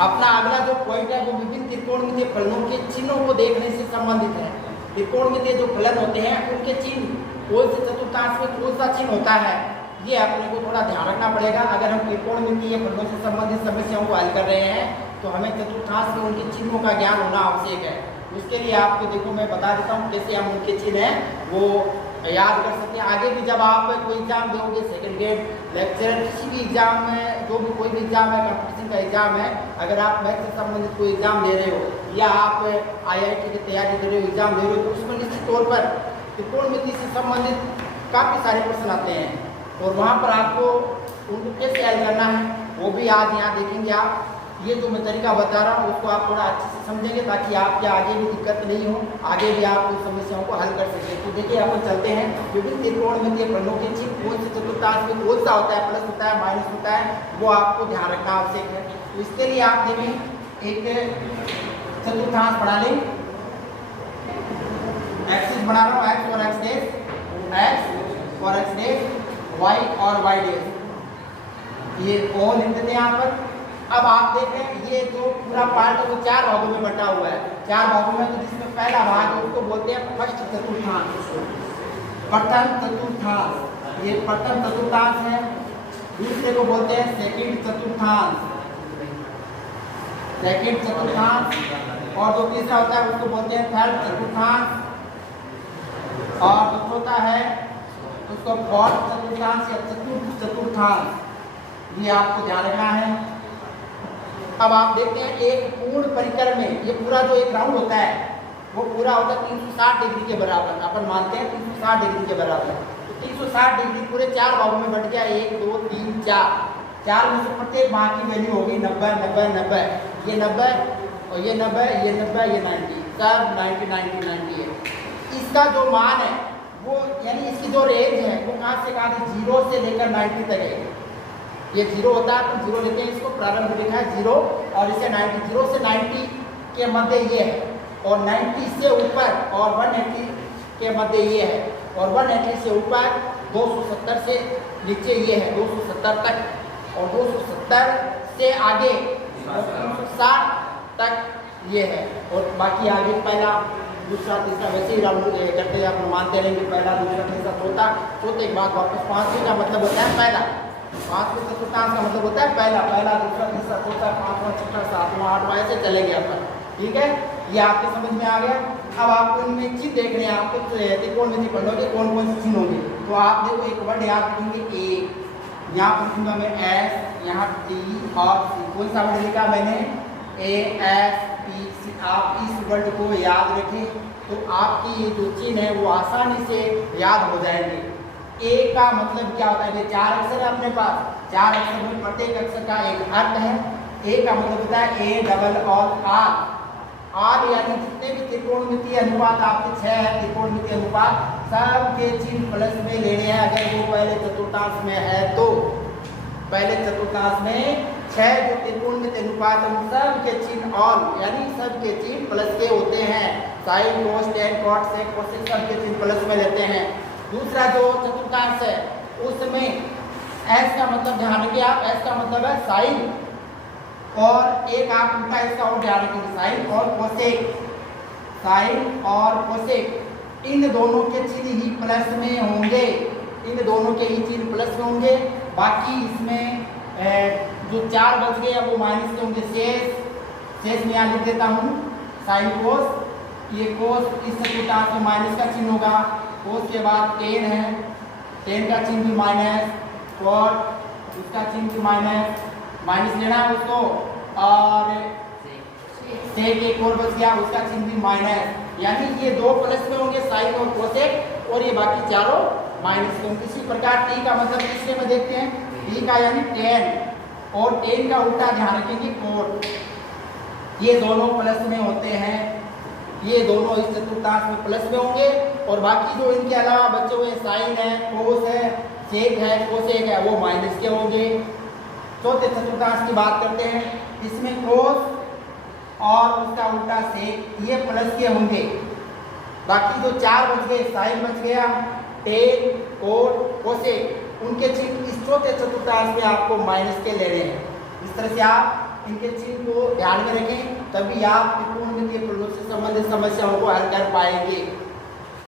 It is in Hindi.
अपना अगला जो पॉइंट है वो विभिन्न त्रिकोणमितीय फलनों के चिन्हों को देखने से संबंधित है। त्रिकोणमितीय जो फलन होते हैं उनके चिन्ह, कौन से चतुर्थांश में कौन सा चिन्ह होता है, ये अपने को थोड़ा ध्यान रखना पड़ेगा। अगर हम त्रिकोणमितीय फलनों से संबंधित समस्याओं को हल कर रहे हैं तो हमें चतुर्थांश में उनके चिन्हों का ज्ञान होना आवश्यक है। उसके लिए आपको देखो मैं बता देता हूँ कैसे हम उनके चिन्ह हैं वो याद कर सकते हैं। आगे भी जब आप कोई एग्जाम दोगे, सेकंड ग्रेड लेक्चरर, किसी भी एग्जाम में, जो भी कोई भी एग्जाम है, कंपटीशन का एग्जाम है, अगर आप मैथ से संबंधित कोई एग्जाम दे रहे हो या आप IIT की तैयारी कर रहे हो, एग्जाम दे रहे हो, तो उसमें निश्चित तौर पर त्रिकोणमिति से संबंधित काफ़ी सारे प्रश्न आते हैं और वहाँ पर आपको उनको कैसे हल करना है वो भी आज यहाँ देखेंगे आप। ये जो मैं तरीका बता रहा हूँ उसको आप थोड़ा अच्छे से समझेंगे ताकि आपके आगे भी दिक्कत नहीं हो, आगे भी आप उन समस्याओं को हल कर सकें। तो देखिए अपन चलते हैं विभिन्न त्रिकोणमितीय फलनों के चिन्ह, कौन से चतुर्थांश में कौन सा होता है, प्लस होता है, माइनस होता है, वो आपको ध्यान रखना आवश्यक है। तो इसके लिए आप देखें एक चतुर्थांश बना लें, एक्सिस बना रहा हूँ, एक्स और एक्स डैश, एक्स और एक्स डैश, वाई और वाई डैश, ये ओ लिख देते हैं यहाँ पर। अब आप देख रहे हैं ये जो पूरा पार्ट है वो 4 भागों में बटा हुआ है, 4 भागों में, तो जिसमें पहला भाग है उसको बोलते हैं फर्स्ट चतुर्थांश, प्रथम चतुर्थांश, ये प्रथम चतुर्थांश है। दूसरे को बोलते हैं सेकंड चतुर्थांश, सेकंड चतुर्थांश, और जो तीसरा होता है उसको बोलते हैं थर्ड चतुर्थांश, और जो चौथा है उसको फोर्थ चतुर्थांश या चतुर्थ चतुर्थांश। ये आपको ध्यान रखना है। अब आप देखते हैं एक पूर्ण परिकर में ये पूरा जो एक राउंड होता है वो पूरा होता है 360 डिग्री के बराबर, अपन मानते हैं 360 डिग्री के बराबर। तो 360 डिग्री पूरे 4 भागों में बट गया, 1 2 3 4, 4 में से प्रत्येक भाग की वैल्यू होगी 90 90 90, ये 90 और ये 90, ये 90, ये 90, सब 90 90 90 है। इसका जो मान है वो यानी इसकी जो रेंज है वो कहाँ से कहाँ से 0 से लेकर 90 तक है। ये 0 होता है, अपन 0 लेते हैं, इसको प्रारंभ लिखा है 0, और इसे 90, 0 से 90 के मध्य ये है, और 90 से ऊपर और 180 के मध्य ये है, और 180 से ऊपर 270 से नीचे ये है 270 तक, और 270 से आगे 360 तक ये है, और बाकी आगे पहला दूसरा तीसरा वैसे ही राउंड करते आप मानते रहेंगे, पहला दूसरा तीसरा चौथा, चौथे के बाद वापस पाँचवें का मतलब होता है पहला, पाँचवें चतुर्थांश का मतलब होता है पहला, पहला दूसरा तीसरा चौथा पाँचवां छठा सातवां आठवां ऐसे चलेंगे अपन। ठीक है, ये आपके समझ में आ गया। अब आपको इनमें चिन्ह देखने हैं, आपको त्रिकोणमितीय फलनों के कौन कौन से चिन्ह होंगे। तो आप देखो एक वर्ड याद रखेंगे ए, यहाँ पर लिखूंगा मैं एस, यहाँ टी और सी, कौन सा वर्ड लिखा मैंने ए एस पी सी। आप इस वर्ड को याद रखें तो आपकी ये जो चिन्ह है वो आसानी से याद हो जाएंगे। ए का मतलब क्या होता है, ये 4 अक्षर है अपने पास, 4 अक्षर में प्रत्येक अक्षर का एक अर्थ है। ए का मतलब होता है ए डबल और आर, आर यानी जितने भी त्रिकोणमितीय अनुपात आपके 6 है त्रिकोणमितीय अनुपात, सब के चिन्ह प्लस में लेने हैं। अगर वो पहले चतुर्थांश में है तो पहले चतुर्थांश में 6 जो त्रिकोणमितीय अनुपात उन सब के चिन्ह ऑल यानी सब के चिन्ह प्लस के होते हैं। Sine cos tan cot sec cosec सब के चिन्ह प्लस में लेते हैं। दूसरा जो चतुर्थांश है उसमें एस का मतलब ध्यान रखिए आप, एस का मतलब है साइन, और एक आप उल्टा इसका और ध्यान रखेंगे साइन और कोसेक, साइन और कोसेक इन दोनों के चिन्ह ही प्लस में होंगे, इन दोनों के ही चिन्ह प्लस में होंगे। बाकी इसमें जो 4 बच गए वो माइनस के होंगे। शेष में यहाँ लिख देता हूँ साइन कोस, ये कोस इस चतुर्थांश में माइनस का चिन्ह होगा, कोस के बाद टेन है, टेन का चिन्ह भी माइनस, कॉट उसका चिन्ह भी माइनस, माइनस लेना है उसको, और सेक एक और बच गया उसका चिन्ह भी माइनस, यानी ये 2 प्लस में होंगे साइन और कोसेक, और ये बाकी चारों माइनस में होंगे। इसी प्रकार टी का मतलब तीसरे में देखते हैं, टी का यानी 10 और 10 का उल्टा ध्यान रखेंगे कोट, ये दोनों प्लस में होते हैं, ये दोनों इस चतुर्थांश में प्लस में होंगे। और बाकी जो इनके अलावा बचे हुए साइन है, कोस है, सेक है, कोसेक है वो माइनस के होंगे। चौथे चतुर्थांश की बात करते हैं, इसमें कोस और उसका उल्टा सेक ये प्लस के होंगे। बाकी जो 4 बच गए, साइन बच गया, टेन, कोट, कोसेक, उनके चिन्ह इस चौथे चतुर्थांश में आपको माइनस के लेने हैं। इस तरह से आप इनके चिन्ह को ध्यान में रखें, तभी आप त्रिकोणमितीय प्रश्नों से संबंधित समस्याओं को हल कर पाएंगे।